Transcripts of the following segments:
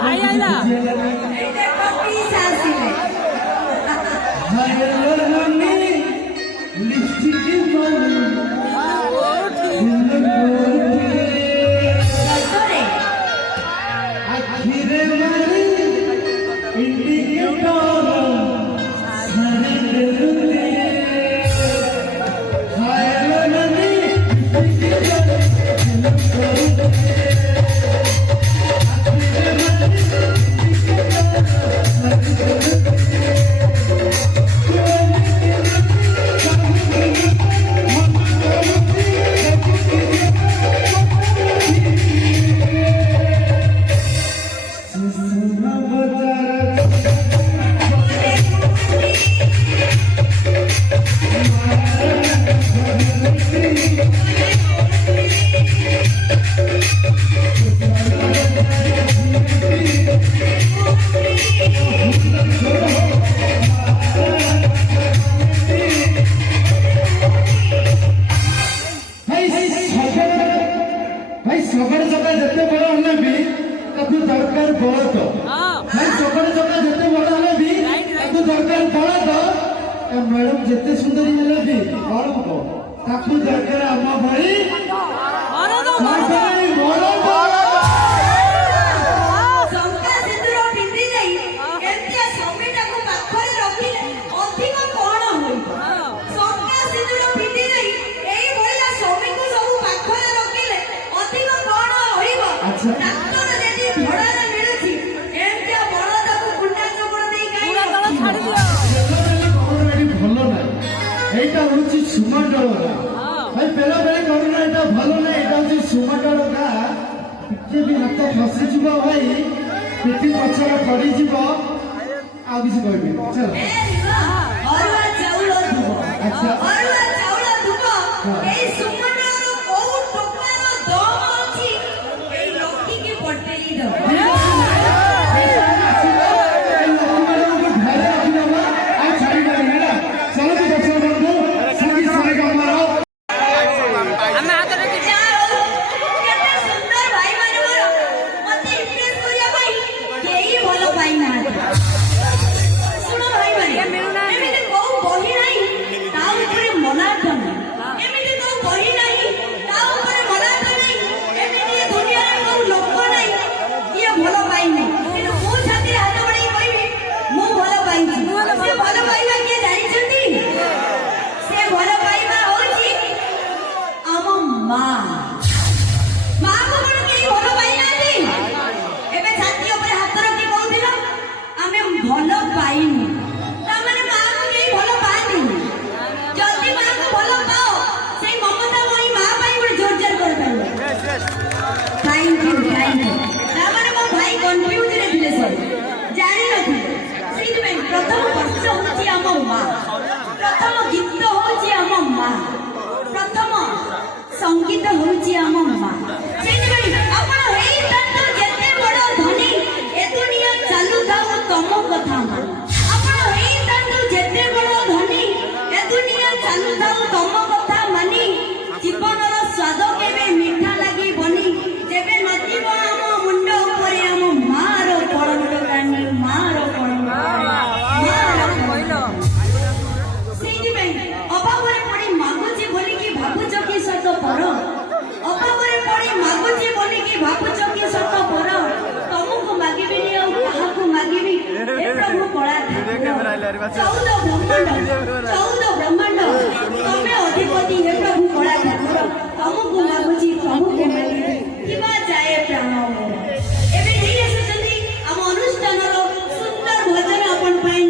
भाई आइला मैडम जिते सुंदरी हेले भी कौन को ताकू दरकार अम्मा भाई संका सिंदूर पिंदी नहीं एतिया समीटा को पाखरे रखिले अधिक कोन होई संका सिंदूर पिंदी नहीं एई भलिया समी को सब पाखरे रखिले अधिक कोन होइबो डॉक्टर जेदी भड़ा न मिलुची एतिया बळदा को गुंडा चबड़ देई गाई पूरा तळ छाडी दियो এইটা হচ্ছে সুমাটল ভাই বেলা বেলা করুন এটা ভালো না এটা হচ্ছে সুমাটল গা ଟିକେ ବି ହାତ ଫସିଯିବ ଭାଇ ପିଠି ପଛରେ ପଡ଼ିଯିବ ଆଉ କିଛି କହିବି ଚାଲ ଅରୁଆ ଚାଉଳ ଦୁବ ଆଚ୍ଛା ଅରୁଆ ଚାଉଳ ଦୁବ ଏଇ ସୁମାଟଳ କୋଉ ଟୋକାର ଦମ ଅଛି ଏଇ ଲକ୍ଷ୍ମୀକି ପଟେଇ ଦବ चलो ମା ମାକୁ କଣ କେହି ଭଲ ପାଇନାହାନ୍ତି? ଏବେ ଛାତି ଉପରେ ହାତ ରଖି କହୁଥିଲ ଆମେ ଭଲ ପାଇନୁ, ତାମାନେ ମାକୁ କେହି ଭଲ ପାଆନ୍ତିନି। ଯଦି ମାକୁ ଭଲ ପାଅ ସେଇ ମମତା ମଇ ମା ପାଇଁ ଗୋଟେ ଜୋର ଜୋର କରିପାରିବ। ଥ୍ୟାଙ୍କ ୟୁ ତାମାନେ ମୋ ଭାଇ କନଫ୍ୟୁଜରେ ଥିଲେ, ସବୁ ଜାଣିନଥିଲେ। ସେଇଥିପାଇଁ ପ୍ରଥମ ବର୍ଷ ହଉଛି ଆମ ମା, ପ୍ରଥମ ଗୀତ ହଉଛି ଆମ ମା, ପ୍ରଥମ ସଙ୍ଗୀତ ହଉଛି ଆମ ମା। ସେଇଥିପାଇଁ ଆପଣ ହେଇଥାନ୍ତୁ ଯେତେ ବଡ଼ ଧନୀ, ଏ ଦୁନିଆ ଚାଲୁଥାଉ ତମ କଥା ମାନ। ଆପଣ ହେଇଥାନ୍ତୁ ଯେତେ ବଡ଼ ଧନୀ, ଏ ଦୁନିଆ ଚାଲୁଥାଉ ତମ କଥା ମାନି। ଜୀବନର ସ୍ୱାଦ କେବେ ମିଠା ଲାଗିବନି ଯେବେ ନଥିବ ଆମ ମୁଣ୍ଡ ଉପରେ ଆମ ମାର କଳଙ୍କ କାନି, ମାର କଳଙ୍କ ସେଇଥିପାଇଁ ଅଭାବରେ ପଡି ମାଗୁଛି ବୋଲିକି ଭାବୁଛ କି ସତ ପର, ଅଭାବରେ ପଡି ମାଗୁଛି ବୋଲିକି ଭାବୁଛ କି ସତ ପର। ତମକୁ ମାଗିବିନି ଆଉ କାହାକୁ ମାଗିବି, ଏ ପ୍ରଭୁ କଳା ଚଉଦ ବ୍ରହ୍ମାଣ୍ଡ ତମେ ଅଧିପତି, ହେ ପ୍ରଭୁ କଳା ଠାକୁର। ତମକୁ ମାଗୁଛି ତମକୁ ମାଗିବି, କିବା ଯାଏ ପ୍ରାଣ ମୋର। ଏବେ ନେଇ ଆସୁଛନ୍ତି ଆମ ଅନୁଷ୍ଠାନର ସୁନ୍ଦର ଭଜନ ଆପଣ ପାଇଁ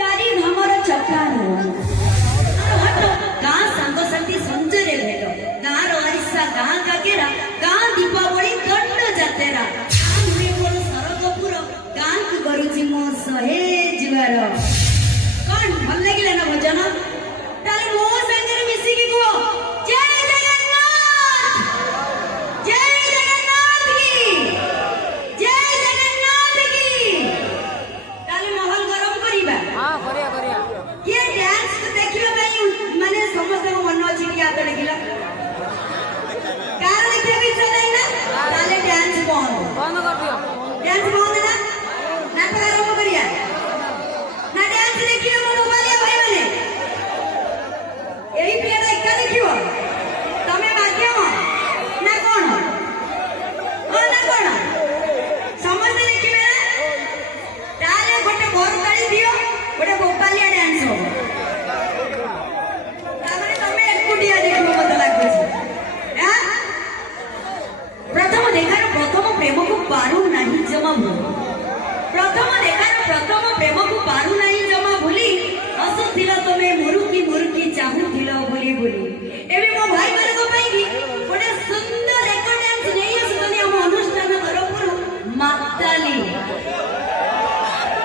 ଚାରି ଧାମର ଚଟାଣ। ଗାଁ ସାଙ୍ଗସାଥି ସଞ୍ଜରେ ଭେଟ, ଗାଁର ଆରିସା ଗାଁ କାକେରା, ଗାଁ ଦୀପାବଳି ଦଣ୍ଡ ଯାତେରା, ସରଗପୁର ଗାଁକୁ କରୁଛି ମୋ ଶହେ ଜୁଆର। କଣ ଭଲ ଲାଗିଲା ନା ଭଜନ? ତାହେଲେ ମୋ ସାଙ୍ଗରେ ମିଶିକି କୁହ ଜୟ ଜଗନ୍ନାଥ, ଜୟ ଜଗନ୍ନାଥ କି, ଜୟ ଜଗନ୍ନାଥ କି। ତାହେଲେ ମାହୋଲ ଗରମ କରିବା। କିଏ ଡ୍ୟାନ୍ସ ଦେଖିବା ପାଇଁ ମାନେ ସମସ୍ତଙ୍କ ମନ ଅଛି? ଟିକେ ହାତ ଦେଖିଲ। କାହାର ଦେଖିବାକୁ ଇଚ୍ଛା ନାହିଁ ନା? ତାହେଲେ ଡ୍ୟାନ୍ସ ବନ୍ଦ କରିଦିଅ। ଡ୍ୟାନ୍ସ ବନ୍ଦ ନା, ନାଟକ ଆରମ୍ଭ କରିବା ନା? ଡ୍ୟାନ୍ସ ଦେଖିବ ମୋ ମୋବାଇଲ ଭାଇମାନେ, ଏଇ ପିଲାଟା ଏକା ଦେଖିବ, ତମେ ମାଧ୍ୟମ ନା କଣ? ନା କଣ ସମସ୍ତେ ଦେଖିବେ ନା? ତାହେଲେ ଗୋଟେ ବରତାଳି ଦିଅ, ଗୋଟେ ଗୋପାଲିଆ ଡ୍ୟାନ୍ସ ହବ। ତାପରେ ତମେ ଏକୁଟିଆ ଦେଖିବ ମତେ ଲାଗୁଛି। ପ୍ରଥମ ଦେଖାର ପ୍ରଥମ ପ୍ରେମକୁ ପାରୁ ନାହିଁ ଜମା ଭୁଲ, ପ୍ରଥମ ଦେଖାର ପ୍ରଥମ ପ୍ରେମକୁ ପାରୁ ନାହିଁ